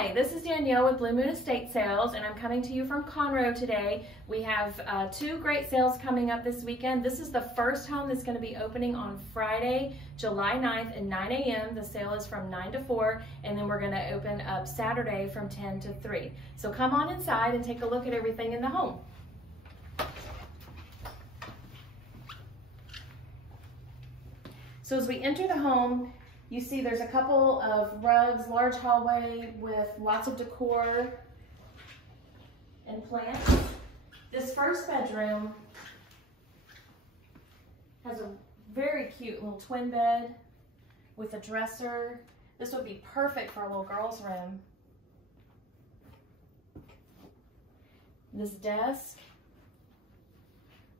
Hi, this is Danielle with Blue Moon Estate Sales, and I'm coming to you from Conroe today. We have two great sales coming up this weekend. This is the first home that's going to be opening on Friday, July 9th at 9 a.m. The sale is from 9 to 4, and then we're going to open up Saturday from 10 to 3. So come on inside and take a look at everything in the home. So as we enter the home, you see there's a couple of rugs, large hallway with lots of decor and plants. This first bedroom has a very cute little twin bed with a dresser. This would be perfect for a little girl's room. This desk,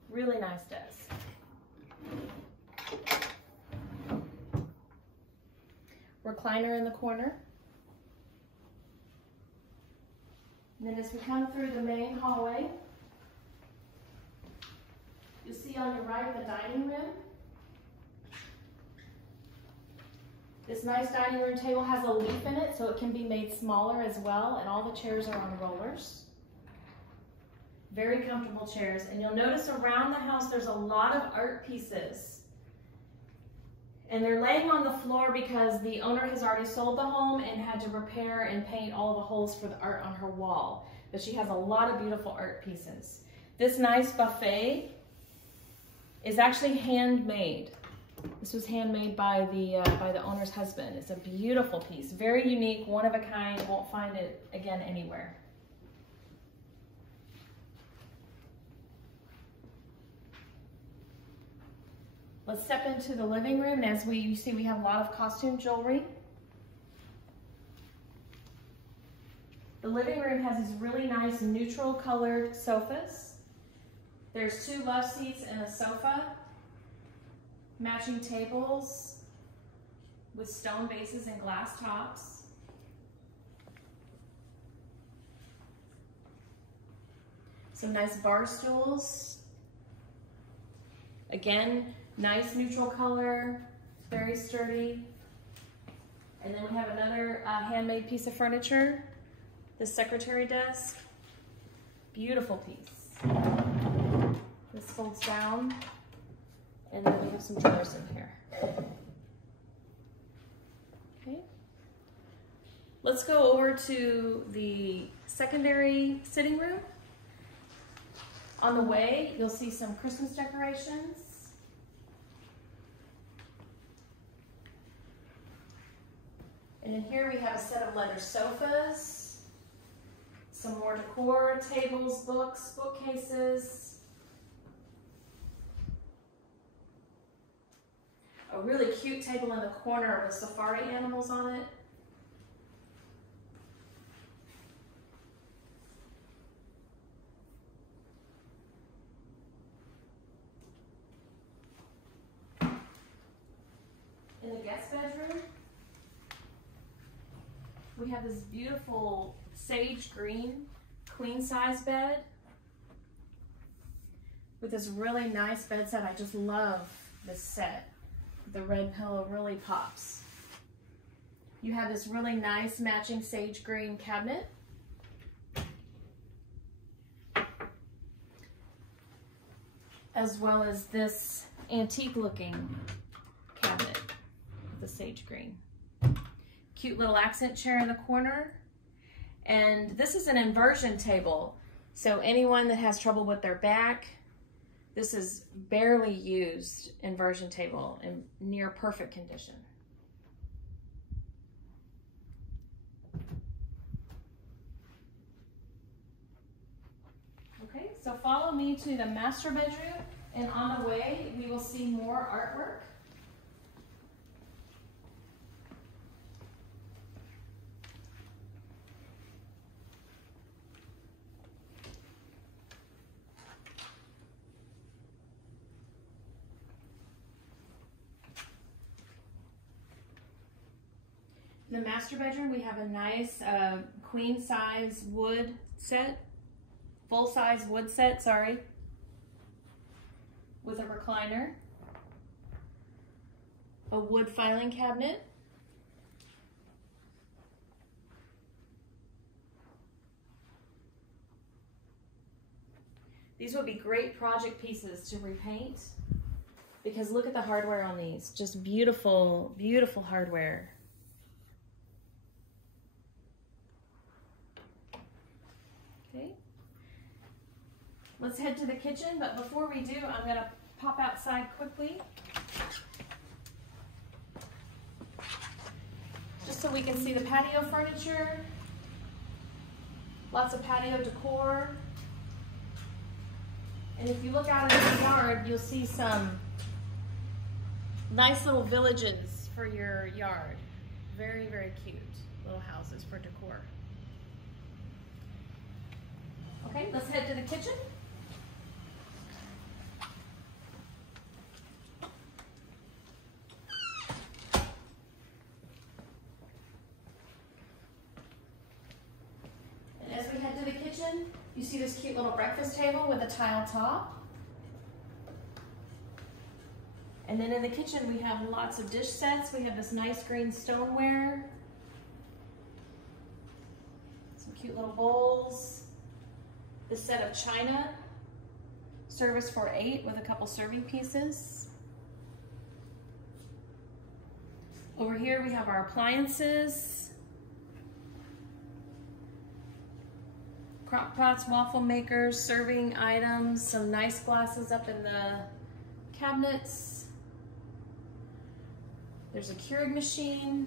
really nice desk. Recliner in the corner. And then as we come through the main hallway, you'll see on your right the dining room. This nice dining room table has a leaf in it, so it can be made smaller as well, and all the chairs are on rollers. Very comfortable chairs. And you'll notice around the house there's a lot of art pieces. And they're laying on the floor because the owner has already sold the home and had to repair and paint all the holes for the art on her wall. But she has a lot of beautiful art pieces. This nice buffet is actually handmade. This was handmade by the owner's husband. It's a beautiful piece, very unique, one of a kind. Won't find it again anywhere. Let's step into the living room, and as you see, we have a lot of costume jewelry. The living room has these really nice neutral colored sofas. There's two love seats and a sofa, matching tables with stone bases and glass tops. Some nice bar stools. Again, nice neutral color, very sturdy. And then we have another handmade piece of furniture, the secretary desk. Beautiful piece. This folds down, and then we have some drawers in here. Okay. Let's go over to the secondary sitting room. On the way, you'll see some Christmas decorations. And in here we have a set of leather sofas, some more decor, tables, books, bookcases, a really cute table in the corner with safari animals on it. In the guest bedroom, we have this beautiful sage green queen size bed with this really nice bed set. I just love this set. The red pillow really pops. You have this really nice matching sage green cabinet. As well as this antique looking cabinet with the sage green. Cute little accent chair in the corner. And this is an inversion table. So anyone that has trouble with their back, this is barely used inversion table in near perfect condition. Okay, so follow me to the master bedroom, and on the way we will see more artwork. In the master bedroom, we have a nice queen size wood set, full size wood set, sorry, with a recliner, a wood filing cabinet, These would be great project pieces to repaint because look at the hardware on these. Just beautiful, beautiful hardware. Okay. Let's head to the kitchen, but before we do, I'm gonna pop outside quickly. Just so we can see the patio furniture. Lots of patio decor. And if you look out in the yard, you'll see some nice little villages for your yard. Very, very cute little houses for decor. Okay, let's head to the kitchen. And as we head to the kitchen, you see this cute little breakfast table with a tile top. And then in the kitchen, we have lots of dish sets. We have this nice green stoneware. Some cute little bowls. This set of china, service for 8 with a couple serving pieces. Over here, we have our appliances. Crock pots, waffle makers, serving items, some nice glasses up in the cabinets. There's a Keurig machine,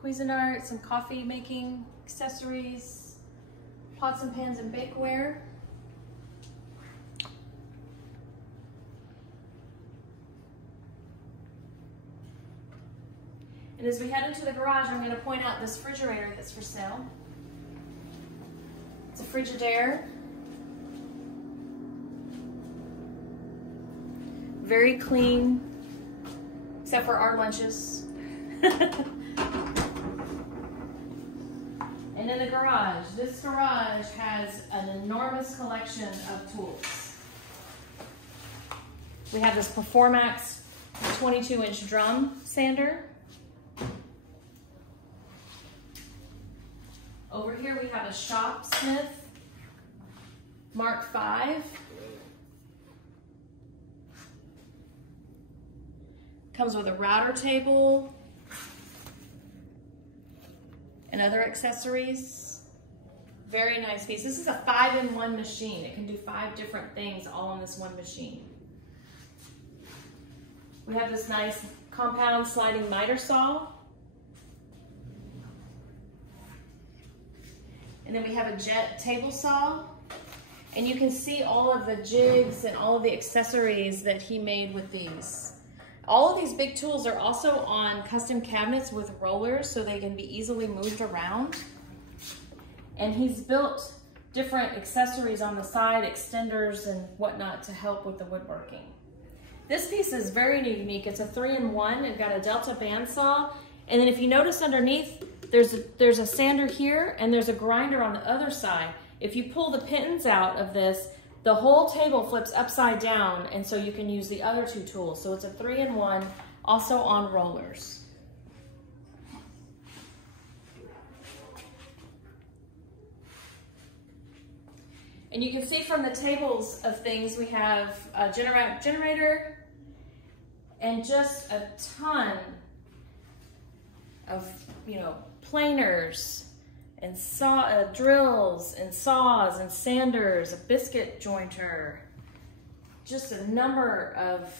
Cuisinart, some coffee making accessories, pots and pans and bakeware. And as we head into the garage, I'm going to point out this refrigerator that's for sale. It's a Frigidaire. Very clean, except for our lunches. And in the garage, this garage has an enormous collection of tools. We have this Performax 22-inch drum sander. Over here we have a Shopsmith Mark V. Comes with a router table and other accessories. Very nice piece. This is a 5-in-1 machine. It can do 5 different things all on this one machine. We have this nice compound sliding miter saw. And then we have a jet table saw. And you can see all of the jigs and all of the accessories that he made with these. All of these big tools are also on custom cabinets with rollers so they can be easily moved around. And he's built different accessories on the side, extenders and whatnot to help with the woodworking. This piece is very unique. It's a 3-in-1. It's got a Delta bandsaw. And then if you notice underneath, there's a sander here and there's a grinder on the other side. If you pull the pins out of this, the whole table flips upside down, and so you can use the other 2 tools. So it's a 3-in-1, also on rollers. And you can see from the tables of things, we have a generator and just a ton of, planers and drills and saws and sanders, a biscuit jointer, just a number of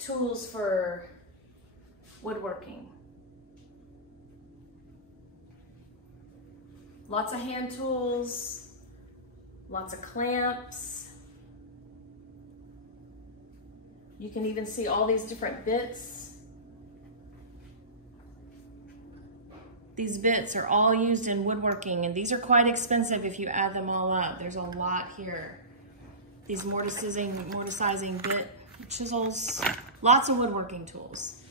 tools for woodworking. Lots of hand tools, lots of clamps. You can even see all these different bits. These bits are all used in woodworking, and these are quite expensive if you add them all up. There's a lot here. These mortisizing bit chisels, lots of woodworking tools.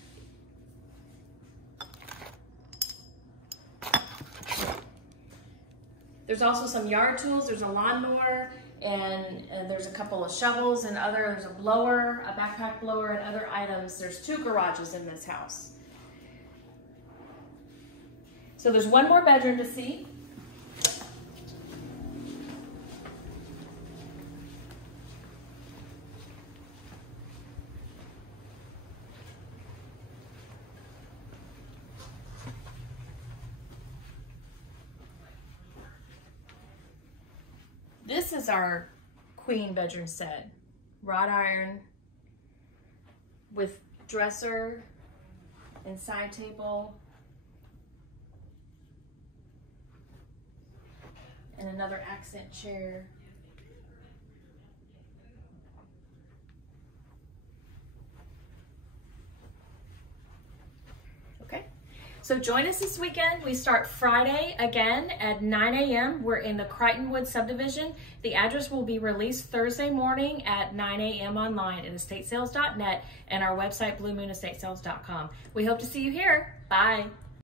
There's also some yard tools. There's a lawnmower, and there's a couple of shovels and there's a blower, a backpack blower, and other items. There's 2 garages in this house. So there's one more bedroom to see. this is our queen bedroom set. Wrought iron with dresser and side table. And another accent chair. Okay, so join us this weekend. We start Friday again at 9 a.m. We're in the Crighton Wood subdivision. The address will be released Thursday morning at 9 a.m. online at estatesales.net and our website bluemoonestatesales.com. We hope to see you here. Bye.